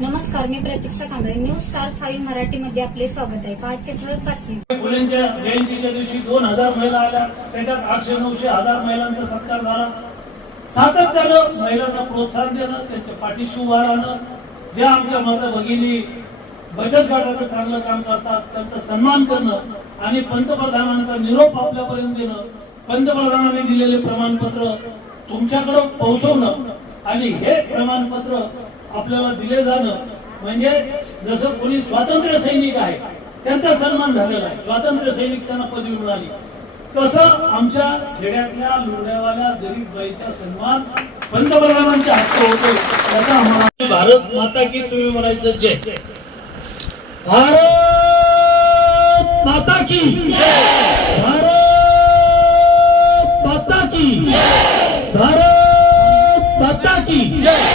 नमस्कार मी Pratiksha Kamble. News star five मराठीमध्ये आपले स्वागत आहे. आजचे ठळक बातमी मुलींच्या जयंतीच्या दिवशी दोन हजार महिला आल्या. त्याच्यात आठशे नऊशे हजार महिलांचा सत्कार झाला. सातत्यानं महिलांना प्रोत्साहन देणं त्यांच्या पाठीशी उभा राहणं ज्या आमच्या माता भगिनी बचत गटाचं चांगलं काम करतात त्यांचा सन्मान करणं आणि पंतप्रधानांचा निरोप आपल्यापर्यंत देणं पंतप्रधानांनी दिलेले प्रमाणपत्र तुमच्याकडं पोहोचवणं आणि हे प्रमाणपत्र आपल्याला दिले जाणं म्हणजे जसं कोणी स्वातंत्र्य सैनिक आहे त्यांचा सन्मान झालेला आहे. स्वातंत्र्य सैनिक त्यांना पदवी मिळाली. तसं आमच्या खेड्यातल्या लुगड्यावाल्या गरीब बाईचा सन्मान पंतप्रधानांच्या हक्क होतो त्याचा आम्हाला भारत माता की तुम्ही म्हणायचं जय. भारत माता की भारत माता की भारत माता की जय.